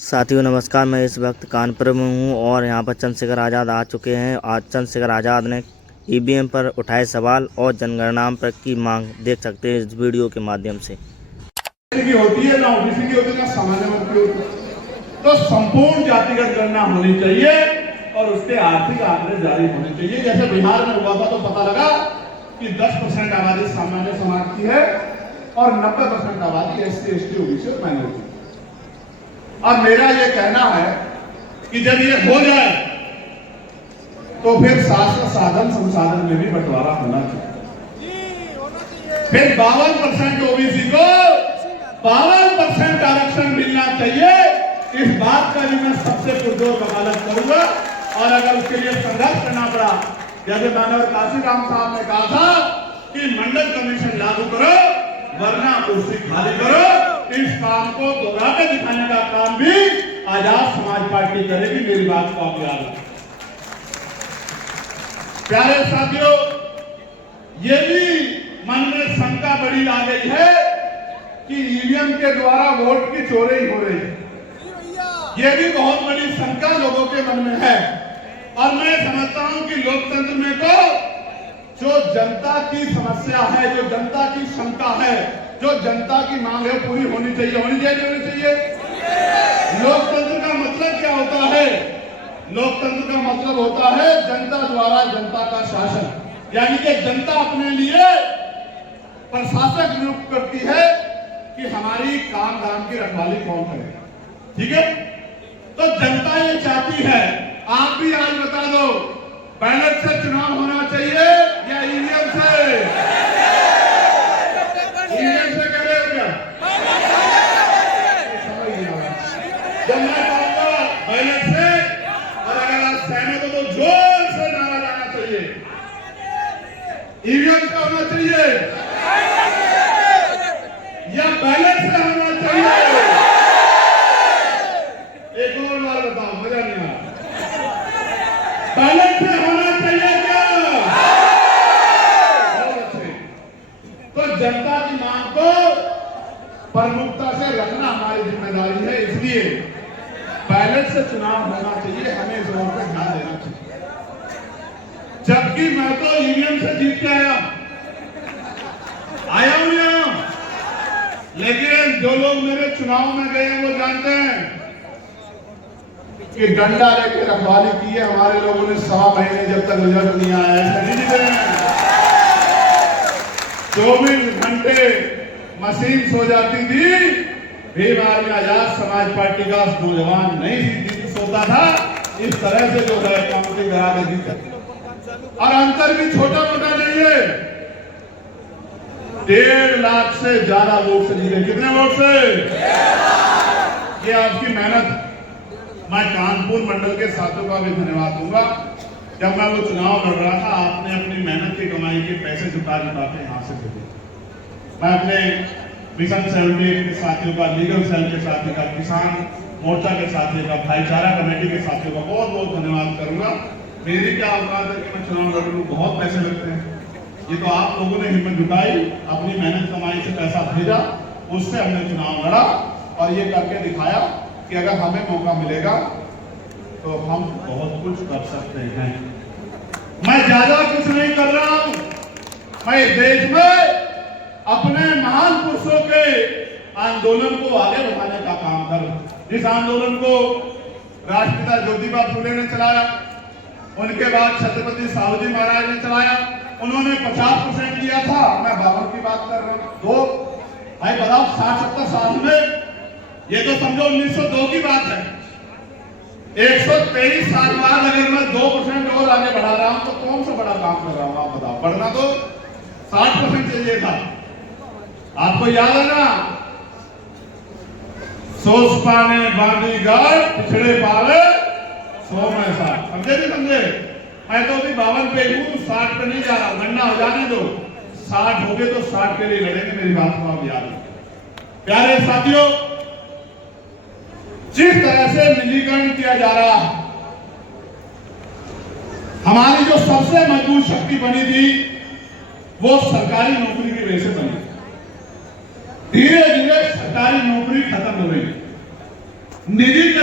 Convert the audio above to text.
साथियों नमस्कार। मैं इस वक्त कानपुर में हूँ और यहाँ पर चंद्रशेखर आज़ाद आ चुके हैं। आज चंद्रशेखर आज़ाद ने ईवीएम पर उठाए सवाल और जनगणना पर की मांग देख सकते हैं इस वीडियो के माध्यम से। की होती है ना ओबीसी की होती है ना सामान्य वर्ग की होती है। तो संपूर्ण जातिगत गणना होनी चाहिए और उसके आर्थिक आंकड़े जारी होने चाहिए। जैसे बिहार में हुआ था तो पता लगा कि 10% आबादी सामान्य समाज की है और 90% आबादी एससी एसटी ओबीसी और माइनॉरिटी। अब मेरा ये कहना है कि जब ये हो जाए तो फिर शास्त्र साधन संसाधन में भी बंटवारा होना चाहिए। फिर 52% ओबीसी को 52% आरक्षण मिलना चाहिए। इस बात का भी मैं सबसे पुरजोर वकालत करूंगा और अगर उसके लिए संघर्ष करना पड़ा, जैसे मानव काशीराम साहब ने कहा था कि मंडल कमीशन लागू करो वरना कुर्सी खाली करो, इस काम को दोहरा के दिखाने का काम भी आजाद समाज पार्टी करेगी। मेरी बात को आप याद रखें। प्यारे साथियों, ये भी मन में शंका बड़ी आ गई है कि ईवीएम के द्वारा वोट की चोरी हो रही है। ये भी बहुत बड़ी शंका लोगों के मन में है और मैं समझता हूं कि लोकतंत्र में तो जो जनता की समस्या है, जो जनता की शंका है, जो जनता की मांग है, पूरी होनी चाहिए। होनी चाहिए। लोकतंत्र का मतलब क्या होता है? लोकतंत्र का मतलब होता है जनता द्वारा जनता का शासन, यानी कि जनता अपने लिए प्रशासक नियुक्त करती है कि हमारी काम धाम की रखवाली कौन करे। ठीक है, तो जनता ये चाहती है। आप भी आज बता दो, बैलेट से चुनाव होना चाहिए या ईवीएम से? ईवीएम से कह रहे हो क्या? जब मैं कहूंगा बैलेट से, और अगर आप सहमत हो तो जोर से नारा लाना चाहिए। ईवीएम से होना चाहिए या बैलेट से होना चाहिए? एक और बार बताओ, मजा नहीं आ रहा। बैलेट से होना चाहिए क्या? तो जनता की मांग को प्रमुखता से रखना हमारी जिम्मेदारी है, इसलिए बैलेट से चुनाव होना चाहिए। हमें इस ओर पर ध्यान देना चाहिए। जबकि मैं तो ईवीएम से जीत के आया हूं यहां, लेकिन जो लोग मेरे चुनाव में गए हैं वो जानते हैं कि डंडा लेके रखवाली की है हमारे लोगों ने 6 महीने, जब तक रिजल्ट नहीं आया है। 24 घंटे मशीन सो जाती थी, भीम आर्मी आजाद समाज पार्टी का नौजवान नहीं सोता था। इस तरह से जो है काउंटिंग करा के जीता, और अंतर भी छोटा मोटा नहीं है। 1.5 लाख से ज्यादा वोट से जीते। कितने वोट से? ये आपकी मेहनत। मैं कानपुर मंडल के साथियों का भी धन्यवाद दूंगा। जब मैं वो चुनाव लड़ रहा था, आपने अपनी मेहनत की कमाई के पैसे जुटा के यहां से भेजे। मैं अपने मिशन 78 के साथियों का, लीगल सेल के साथियों का, किसान मोर्चा के साथियों का, भाईचारा कमेटी के साथियों का बहुत बहुत धन्यवाद करूंगा। मेरी क्या औकात है कि मैं चुनाव लड़ लूं? बहुत पैसे लगते हैं। ये तो आप लोगों ने हिम्मत जुटाई, अपनी मेहनत कमाई से पैसा भेजा, उससे हमने चुनाव लड़ा और ये करके दिखाया कि अगर हमें मौका मिलेगा तो हम बहुत कुछ कर सकते हैं। मैं ज्यादा कुछ नहीं कर रहा हूं। मैं देश में अपने महान पुरुषों के आंदोलन को आगे बढ़ाने का काम कर रहा हूं। जिस आंदोलन को राष्ट्रपिता ज्योतिबा फुले ने चलाया, उनके बाद छत्रपति साहू जी महाराज ने चलाया। उन्होंने 50% लिया था, मैं 52 की बात कर रहा हूं। दो भाई बताओ, 60-70 साल में, ये तो समझो 1902 की बात है। 123 साल बाद अगर मैं 2% और आगे बढ़ा रहा हूं तो कौन सा बड़ा काम कर रहा हूं? आप बताओ। बढ़ना तो 60% चाहिए था। आपको याद है ना, सोच पाने बांधी गाड़ पिछड़े पावे 100 में 60। समझे नहीं समझे? मैं तो अभी 52 पे हूं, 60 पे नहीं जा रहा। गणना हो जाने दो, 60 हो गए तो 60 के लिए लड़ेंगे। मेरी बात को आप याद रखें। प्यारे साथियों, जिस तरह से निजीकरण किया जा रहा है, हमारी जो सबसे मजबूत शक्ति बनी थी वो सरकारी नौकरी की वजह से बनी। धीरे धीरे सरकारी नौकरी खत्म हो रही है। निजीकरण